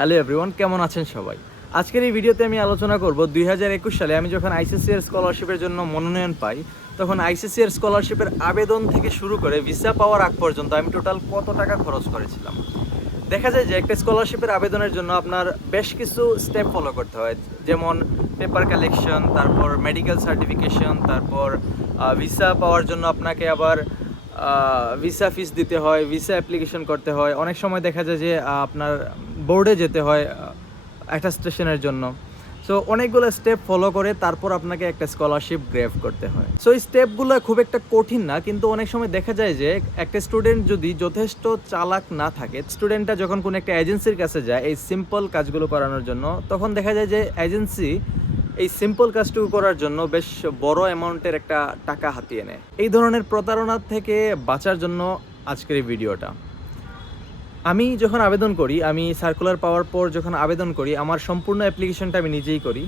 Hello everyone, কেমন আছেন সবাই? আজকের এই ভিডিওতে আমি আলোচনা করব দু হাজার একুশ সালে আমি যখন আইসিসিআর স্কলারশিপের জন্য মনোনয়ন পাই, তখন আইসিসিআর স্কলারশিপের আবেদন থেকে শুরু করে ভিসা পাওয়ার আগ পর্যন্ত আমি টোটাল কত টাকা খরচ করেছিলাম। দেখা যায় যে একটা স্কলারশিপের আবেদনের জন্য আপনার বেশ কিছু স্টেপ ফলো করতে হয়, যেমন পেপার কালেকশন তারপর মেডিকেল সার্টিফিকেশন তারপর ভিসা পাওয়ার জন্য আপনাকে আবার ভিসা ফিস দিতে হয় ভিসা অ্যাপ্লিকেশন করতে হয়। অনেক সময় দেখা যায় যে আপনার বোর্ডে যেতে হয় অ্যাটাস্টেশনের জন্য। সো অনেকগুলো স্টেপ ফলো করে তারপর আপনাকে একটা স্কলারশিপ গ্রেভ করতে হয়। সো এই স্টেপগুলো খুব একটা কঠিন না, কিন্তু অনেক সময় দেখা যায় যে, একটা স্টুডেন্ট যদি যথেষ্ট চালাক না থাকে স্টুডেন্টটা যখন কোনো একটা এজেন্সির কাছে যায়, এই সিম্পল কাজগুলো করানোর জন্য, তখন দেখা যায় যে এজেন্সি এই সিম্পল কাজটুকু করার জন্য বেশ বড় অ্যামাউন্টের একটা টাকা হাতিয়ে নেয়। এই ধরনের প্রতারণা থেকে বাঁচার জন্য আজকের এই ভিডিওটা আমি যখন আবেদন করি, আমি সার্কুলার পাওয়ার পর যখন আবেদন করি, আমার সম্পূর্ণ অ্যাপ্লিকেশনটা আমি নিজেই করি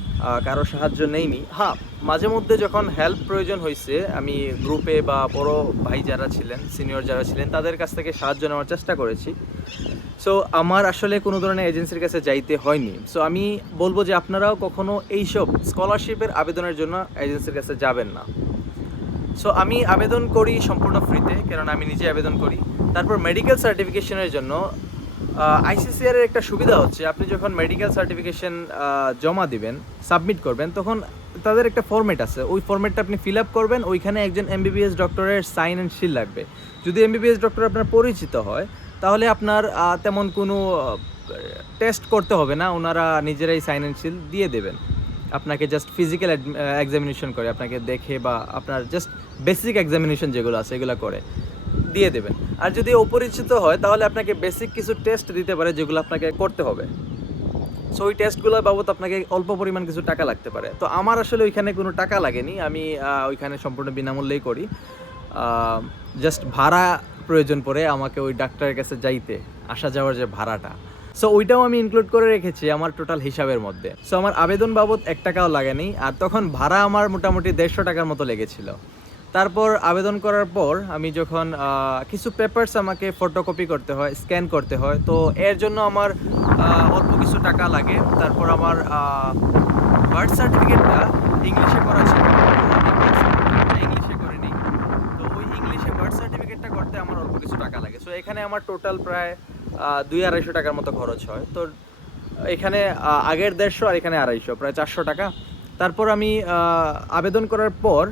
কারও সাহায্য নেইনি। হ্যাঁ মাঝে মধ্যে যখন হেল্প প্রয়োজন হয়েছে আমি গ্রুপে বা বড় ভাই যারা ছিলেন সিনিয়র যারা ছিলেন, তাদের কাছ থেকে সাহায্য নেওয়ার চেষ্টা করেছি। সো আমার আসলে কোনো ধরনের এজেন্সির কাছে যাইতে হয়নি। সো আমি বলব যে আপনারাও কখনো এইসব স্কলারশিপের আবেদনের জন্য এজেন্সির কাছে যাবেন না। সো আমি আবেদন করি সম্পূর্ণ ফ্রিতে কারণ আমি নিজে আবেদন করি। তারপর মেডিকেল সার্টিফিকেশনের জন্য আইসিসিআর এর একটা সুবিধা হচ্ছে, আপনি যখন মেডিকেল সার্টিফিকেশন জমা দিবেন সাবমিট করবেন, তখন তাদের একটা ফরম্যাট আছে। ওই ফরম্যাটটা আপনি ফিল আপ করবেন, ওইখানে একজন এমবিবিএস ডক্টরের সাইন অ্যান্ড শিল লাগবে। যদি এমবিবিএস ডক্টর আপনার পরিচিত হয়, তাহলে আপনার তেমন কোনো টেস্ট করতে হবে না, ওনারা নিজেরাই সাইন অ্যান্ড শিল দিয়ে দেবেন। আপনাকে জাস্ট ফিজিক্যাল এক্সামিনেশন করে, আপনাকে দেখে বা আপনার জাস্ট বেসিক এক্সামিনেশন যেগুলো আছে, এগুলো করে, দিয়ে দেবেন। আর যদি অপরিচিত হয়, তাহলে আপনাকে বেসিক কিছু টেস্ট দিতে পারে, যেগুলো আপনাকে করতে হবে। সো ওই টেস্টগুলো বাবদ আপনাকে অল্প পরিমাণ কিছু টাকা লাগতে পারে। তো আমার আসলে ওইখানে কোনো টাকা লাগেনি। আমি ওইখানে সম্পূর্ণ বিনামূল্যেই করি। জাস্ট ভাড়া প্রয়োজন পড়ে আমাকে ওই ডাক্তারের কাছে যাইতে, আসা যাওয়ার যে ভাড়াটা। সো ওইটাও আমি ইনক্লুড করে রেখেছি আমার টোটাল হিসাবের মধ্যে। সো আমার আবেদন বাবদ এক টাকাও লাগেনি, আর তখন ভাড়া আমার মোটামুটি দেড়শো টাকার মতো লেগেছিল। তারপর আবেদন করার পর আমি যখন কিছু পেপারস আমাকে ফটোকপি করতে হয় স্ক্যান করতে হয়, তো এর জন্য আমার অল্প কিছু টাকা লাগে। তারপর আমার বার্থ সার্টিফিকেটটা ইংলিশে করা ছিল। ইংলিশে করিনি। তো ওই ইংলিশে বার্থ সার্টিফিকেটটা করতে আমার অল্প কিছু টাকা লাগে। সো এখানে আমার টোটাল প্রায় দুই আড়াইশো টাকার মতো খরচ হয়। তো এখানে আগের দেড়শো আর এখানে আড়াইশো, প্রায় চারশো টাকা। তারপর আমি আবেদন করার পর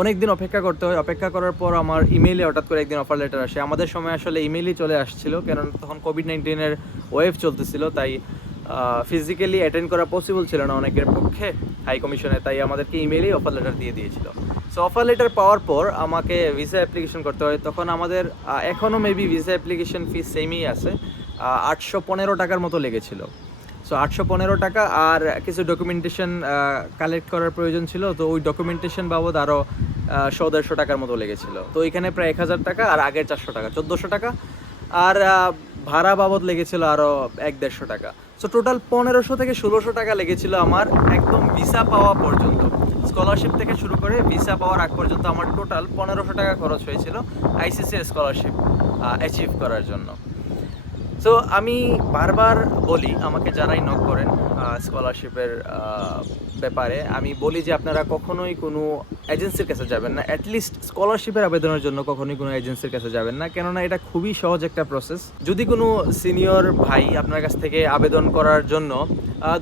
অনেক দিন অপেক্ষা করতে হয়। অপেক্ষা করার পর আমার ইমেইলে হঠাৎ করে একদিন অফার লেটার আসে। আমাদের সময় আসলে ইমেইলই চলে আসছিল কারণ তখন কোভিড নাইন্টিনের ওয়েভ চলতেছিল, তাই ফিজিক্যালি অ্যাটেন্ড করা পসিবল ছিল না অনেকের পক্ষে হাই কমিশনে তাই আমাদেরকে ইমেইলেই অফার লেটার দিয়ে দিয়েছিল। সো অফার লেটার পাওয়ার পর আমাকে ভিসা অ্যাপ্লিকেশন করতে হয়। তখন আমাদের এখনও মেবি ভিসা অ্যাপ্লিকেশন ফি সেমই আছে। আটশো পনেরো টাকার মতো লেগেছিল। সো আটশো পনেরো টাকা আর কিছু ডকুমেন্টেশন কালেক্ট করার প্রয়োজন ছিল। তো ওই ডকুমেন্টেশন বাবদ আরও শো দেড়শো টাকার মতো লেগেছিল। তো এখানে প্রায় এক হাজার টাকা আর আগের চারশো টাকা, চোদ্দোশো টাকা। আর ভাড়া বাবদ লেগেছিল আরও এক দেড়শো টাকা। সো টোটাল পনেরোশো থেকে ষোলোশো টাকা লেগেছিল আমার একদম ভিসা পাওয়া পর্যন্ত। স্কলারশিপ থেকে শুরু করে ভিসা পাওয়ার আগ পর্যন্ত আমার টোটাল পনেরোশো টাকা খরচ হয়েছিল আইসিসি স্কলারশিপ অ্যাচিভ করার জন্য। সো আমি বারবার বলি, আমাকে যারাই নক করেন স্কলারশিপের ব্যাপারে, আমি বলি যে আপনারা কখনোই কোনো এজেন্সির কাছে যাবেন না। অ্যাটলিস্ট স্কলারশিপের আবেদনের জন্য কখনোই কোনো এজেন্সির কাছে যাবেন না। কেননা এটা খুবই সহজ একটা প্রসেস যদি কোনো সিনিয়র ভাই আপনার কাছ থেকে আবেদন করার জন্য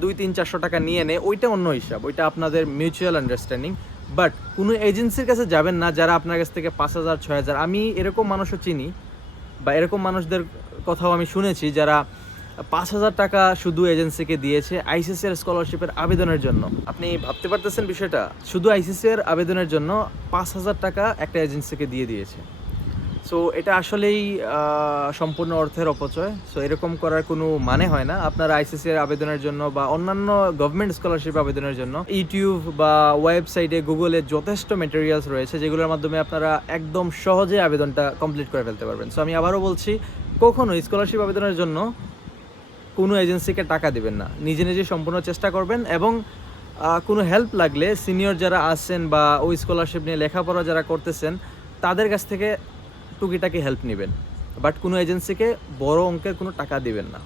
দুই তিন চারশো টাকা নিয়ে নেয় ওইটা অন্য হিসাব, ওইটা আপনাদের মিউচুয়াল আন্ডারস্ট্যান্ডিং বাট কোনো এজেন্সির কাছে যাবেন না যারা আপনার কাছ থেকে পাঁচ হাজার, ছয় হাজার, আমি এরকম মানুষও চিনি বা এরকম মানুষদের কথাও আমি শুনেছি যারা পাঁচ হাজার টাকা শুধু এজেন্সিকে দিয়েছে আইসিসি এর স্কলারশিপের আবেদনের জন্য। আপনি ভাবতে পারতেছেন বিষয়টা? শুধু আইসিসি এর আবেদনের জন্য পাঁচ হাজার টাকা একটা এজেন্সিকে দিয়ে দিয়েছে। সো এটা আসলেই সম্পূর্ণ অর্থের অপচয়। সো এরকম করার কোনো মানে হয় না। আপনার আইসিসি এর আবেদনের জন্য বা অন্যান্য গভর্নমেন্ট স্কলারশিপ আবেদনের জন্য ইউটিউব বা ওয়েবসাইটে গুগলে যথেষ্ট মেটেরিয়ালস রয়েছে, যেগুলোর মাধ্যমে আপনারা একদম সহজে আবেদনটা কমপ্লিট করে ফেলতে পারবেন। সো আমি আবারও বলছি, কখনো স্কলারশিপ আবেদনের জন্য কোনো এজেন্সিকে টাকা দেবেন না। নিজে নিজে সম্পূর্ণ চেষ্টা করবেন এবং কোনো হেল্প লাগলে সিনিয়র যারা আছেন বা ওই স্কলারশিপ নিয়ে লেখাপড়া যারা করতেছেন, তাদের কাছ থেকে টুকিটাকি হেল্প নেবেন। বাট কোনো এজেন্সিকে বড় অঙ্কের কোনো টাকা দেবেন না।